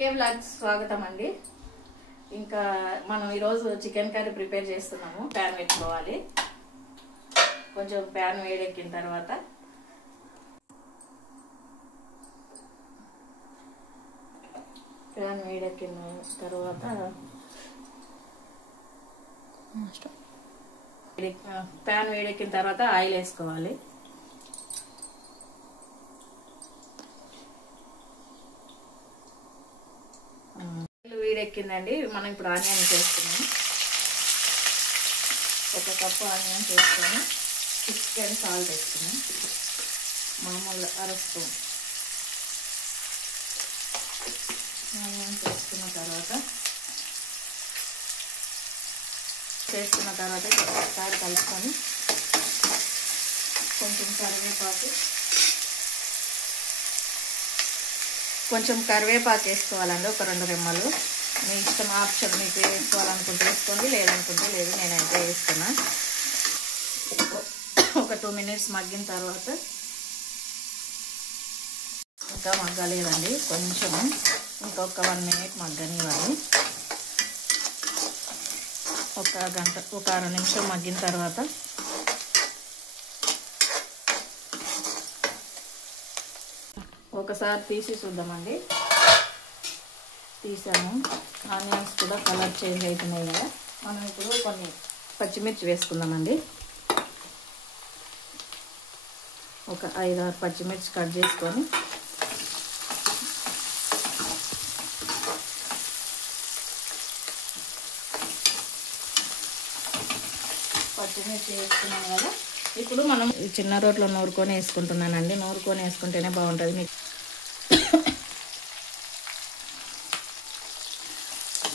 కేకే vlogs స్వాగతం అండి. ఇంకా మనం ఈరోజు చికెన్ కర్రీ ప్రిపేర్ చేస్తున్నాము. ప్యాన్ పెట్టుకోవాలి. కొంచెం ప్యాన్ వేడెక్కిన తర్వాత ఆయిల్ వేసుకోవాలి. వేడెక్కిందండి. మనం ఇప్పుడు ఆనియన్స్ వేస్తున్నాం. ఒక కప్పు ఆనియన్స్ వేసుకొని చికెన్ సాల్ట్ వేసుకున్నాం. మామూలు అరస్పూన్ ఆనియన్స్ వేసుకున్న తర్వాత ఒకసారి కలుపుకొని కొంచెం కరివేపాకు వేసుకోవాలండి. ఒక 2 రెమ్మలు. మీ ఇష్టం, ఆప్షన్. మీకు వేసుకోవాలనుకుంటే వేసుకోండి, లేదనుకుంటే లేదు. నేనైతే వేసుకున్నా. ఒక 2 మినిట్స్ మగ్గిన తర్వాత ఇంకా మగ్గలేదండి, కొంచెం ఇంకొక 1 మినిట్ మగ్గనివ్వాలి. ఒక అర నిమిషం మగ్గిన తర్వాత ఒకసారి తీసి చూద్దామండి. తీసాము. ఆనియన్స్ కూడా కలర్ చేంజ్ అవుతున్నాయి కదా. మనం ఇప్పుడు కొన్ని పచ్చిమిర్చి వేసుకుందామండి. ఒక 5-6 పచ్చిమిర్చి కట్ చేసుకొని పచ్చిమిర్చి వేసుకున్నాం కదా. ఇప్పుడు మనం చిన్న రోట్లో నూరుకొని వేసుకుంటున్నానండి. నూరుకొని వేసుకుంటేనే బాగుంటుంది. మీకు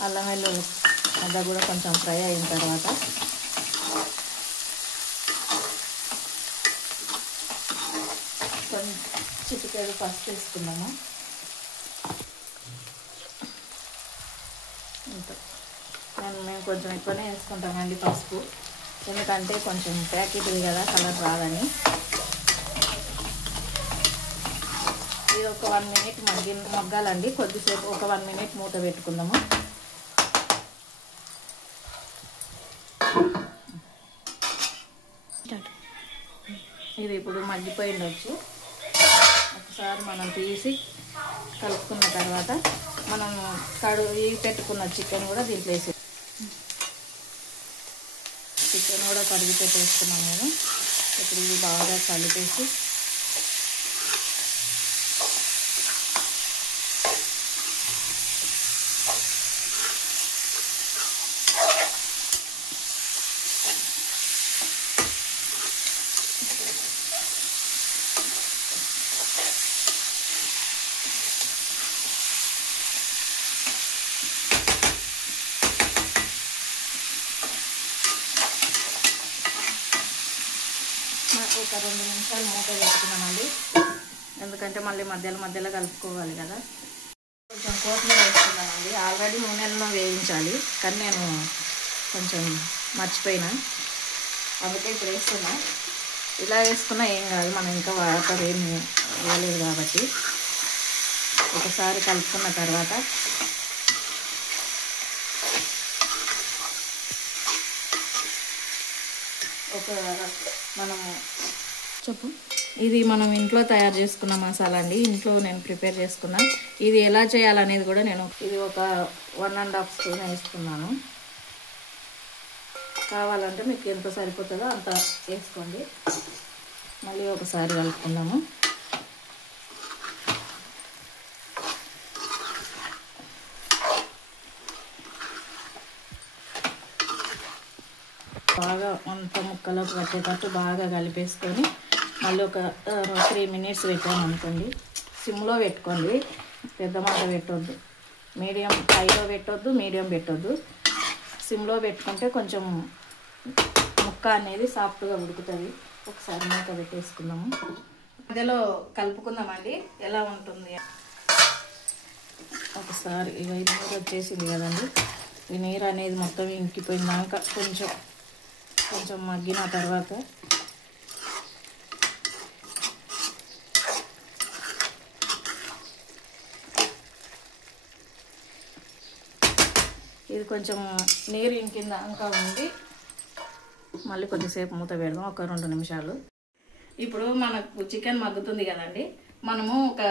అల్లం వెల్లుల్లి అద్ద కూడా కొంచెం ఫ్రై అయిన తర్వాత కొంచెం చిటికెడు పసుపు వేసుకున్నాము. మేము కొంచెం ఎక్కువనే వేసుకుంటామండి పసుపు, ఎందుకంటే కొంచెం ప్యాకెట్ కదా, కలర్ రాదని. ఇది ఒక 1 మినిట్ మగ్గాలండి. కొద్దిసేపు ఒక 1 మినిట్ మూత పెట్టుకుందాము. ఇది ఇప్పుడు మగ్గిపోయి ఉండొచ్చు. ఒకసారి మనం తీసి కలుపుకున్న తర్వాత మనం కడుగి పెట్టుకున్న చికెన్ కూడా దీంట్లో వేసి చికెన్ కూడా కడిగి పెట్టేసుకున్నాం నేను. ఇప్పుడు ఇది బాగా కలిపేసి ఒక 2 నిమిషాలు మూత పెట్టుకున్నామండి, ఎందుకంటే మళ్ళీ మధ్యలో కలుపుకోవాలి కదా. కొంచెం కొత్తిమీర వేసుకున్నామండి. ఆల్రెడీ నూనెలో వేయించాలి, కానీ నేను కొంచెం మర్చిపోయినా, అందుకే ఇప్పుడు వేస్తున్నా. ఇలా వేసుకున్నా ఏం కాదు, మనం ఇంకా వాటర్ ఏమి వేయలేదు కాబట్టి. ఒకసారి కలుపుకున్న తర్వాత ఇది మనం ఇంట్లో తయారు చేసుకున్న మసాలా అండి. ఇంట్లో నేను ప్రిపేర్ చేసుకున్నా. ఇది ఎలా చేయాలనేది కూడా ఇది ఒక 1½ స్పూన్ వేసుకున్నాను. కావాలంటే మీకు ఎంత సరిపోతుందో అంత వేసుకోండి. మళ్ళీ ఒకసారి కలుపుకుందాము. బాగా అంత ముక్కలకు పట్టేటట్టు బాగా కలిపేసుకొని మళ్ళీ ఒక 3 మినిట్స్ పెట్టాను అనుకోండి. సిమ్లో పెట్టుకోండి, పెద్ద మంట పెట్టొద్దు. మీడియం హైలో పెట్టొద్దు, మీడియం పెట్టొద్దు. సిమ్లో పెట్టుకుంటే కొంచెం ముక్క అనేది సాఫ్ట్గా ఉడుకుతుంది. ఒకసారి మూత పెట్టేసుకుందాము. మధ్యలో కలుపుకుందామండి ఎలా ఉంటుంది. ఒకసారి ఇక ఇది వచ్చేసింది కదండి. ఈ నీరు అనేది మొత్తం ఇంకిపోయినాక కొంచెం మగ్గిన తర్వాత ఇది కొంచెం నీరు ఇంకింద ఇంకా ఉంది. మళ్ళీ కొద్దిసేపు మూత పెడదాం, ఒక 2 నిమిషాలు. ఇప్పుడు మనకు చికెన్ మగ్గుతుంది కదండి. మనము ఒక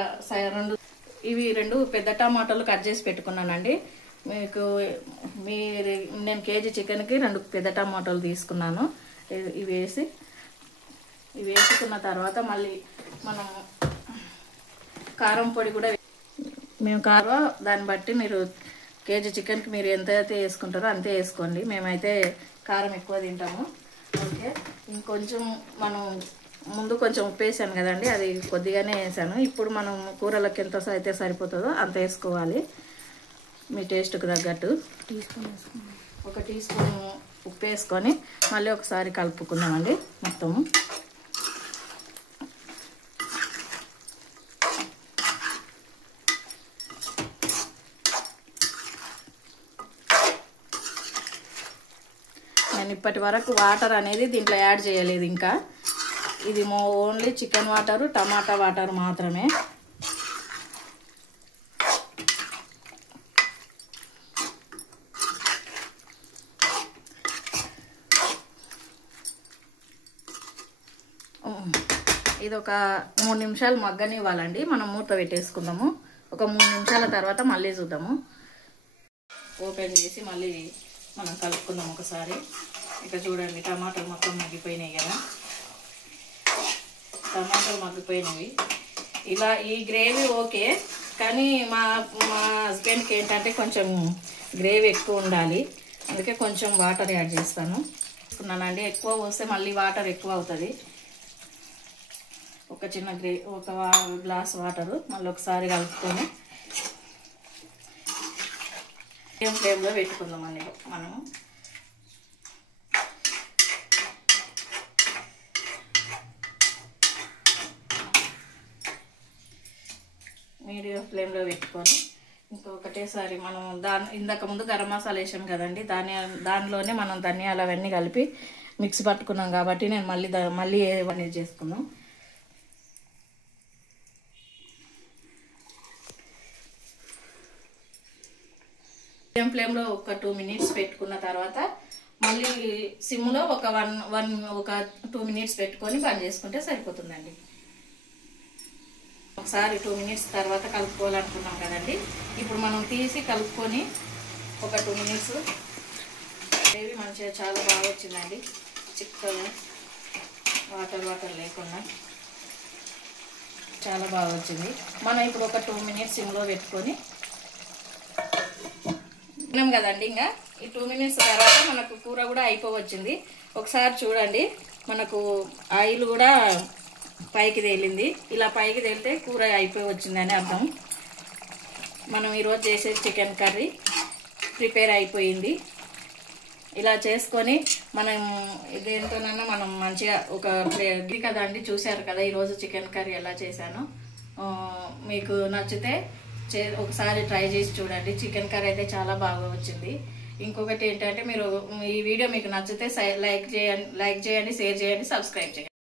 2 పెద్ద టమాటాలు కట్ చేసి పెట్టుకున్నానండి. మీకు నేను కేజీ చికెన్కి 2 పెద్ద టమాటాలు తీసుకున్నాను. ఇవి వేసుకున్న తర్వాత మళ్ళీ మనం కారం పొడి కూడా మేము దాన్ని బట్టి మీరు కేజీ చికెన్కి మీరు ఎంత అయితే వేసుకుంటారో అంతే వేసుకోండి. మేమైతే కారం ఎక్కువ తింటాము. ఓకే, ఇంకొంచెం మనం ముందు కొంచెం ఉప్పు వేసాను కదండి, అది కొద్దిగానే వేసాను. ఇప్పుడు మనం కూరలకు ఎంత అయితే సరిపోతుందో అంత వేసుకోవాలి, మీ టేస్ట్కి తగ్గట్టు. ఒక టీ స్పూన్ ఉప్పు వేసుకొని మళ్ళీ ఒకసారి కలుపుకుందామండి మొత్తము. నేను ఇప్పటి వరకు వాటర్ అనేది దీంట్లో యాడ్ చేయలేదు. ఇంకా ఇది ఓన్లీ చికెన్ వాటరు, టమాటా వాటర్ మాత్రమే. ఇది ఒక 3 నిమిషాలు మగ్గనివ్వాలండి. మనం మూత పెట్టేసుకుందాము. ఒక 3 నిమిషాల తర్వాత మళ్ళీ చూద్దాము. ఓపెన్ చేసి మళ్ళీ మనం కలుపుకుందాం ఒకసారి. ఇక చూడండి, టమాటాలు మొత్తం మగ్గిపోయినాయి కదా. టమాటాలు మగ్గిపోయినవి. ఇలా ఈ గ్రేవీ ఓకే, కానీ మా హస్బెండ్కి ఏంటంటే కొంచెం గ్రేవీ ఎక్కువ ఉండాలి, అందుకే కొంచెం వాటర్ యాడ్ చేస్తాను. తీసుకున్నానండి. ఎక్కువ పోస్తే మళ్ళీ వాటర్ ఎక్కువ అవుతుంది. ఒక గ్లాస్ వాటరు మళ్ళీ ఒకసారి కలుపుకొని మీడియం ఫ్లేమ్లో పెట్టుకుందామండి. మనము మీడియం ఫ్లేమ్లో పెట్టుకొని ఇంకొకటేసారి మనం ఇందాక ముందు గరం మసాలా వేసాం కదండి, దానిలోనే మనం ధనియాలు అవన్నీ కలిపి మిక్స్ పట్టుకున్నాం కాబట్టి నేను మళ్ళీ అవన్నీ చేసుకున్నాం. మీడియం ఫ్లేమ్లో ఒక 2 మినిట్స్ పెట్టుకున్న తర్వాత మళ్ళీ సిమ్లో ఒక 2 మినిట్స్ పెట్టుకొని బంద్ చేసుకుంటే సరిపోతుందండి. ఒకసారి 2 మినిట్స్ తర్వాత కలుపుకోవాలనుకున్నాం కదండి. ఇప్పుడు మనం తీసి కలుపుకొని ఒక 2 మినిట్స్. గ్రేవీ మంచిగా చాలా బాగా వచ్చిందండి, చిక్కగా వాటర్ లేకుండా చాలా బాగా వచ్చింది. మనం ఇప్పుడు ఒక 2 మినిట్స్ సిమ్లో పెట్టుకొని తిన్నాం కదండి. ఇంకా ఈ 2 మినిట్స్ తర్వాత మనకు కూర కూడా అయిపోవచ్చింది. ఒకసారి చూడండి, మనకు ఆయిల్ కూడా పైకి తేలింది. ఇలా పైకి తేలితే కూర అయిపోయి వచ్చిందని అర్థం. మనం ఈరోజు చేసే చికెన్ కర్రీ ప్రిపేర్ అయిపోయింది. ఇలా చేసుకొని మనం దేంతోనైనా మనం మంచిగా ఒక ప్లేట్ కదండి. చూశారు కదా ఈరోజు చికెన్ కర్రీ ఎలా చేశాను. మీకు నచ్చితే ఒకసారి ట్రై చేసి చూడండి. చికెన్ కర్రీ అయితే చాలా బాగా వచ్చింది. ఇంకొకటి ఏంటంటే, మీరు ఈ వీడియో మీకు నచ్చితే లైక్ చేయండి, షేర్ చేయండి, సబ్స్క్రైబ్ చేయండి.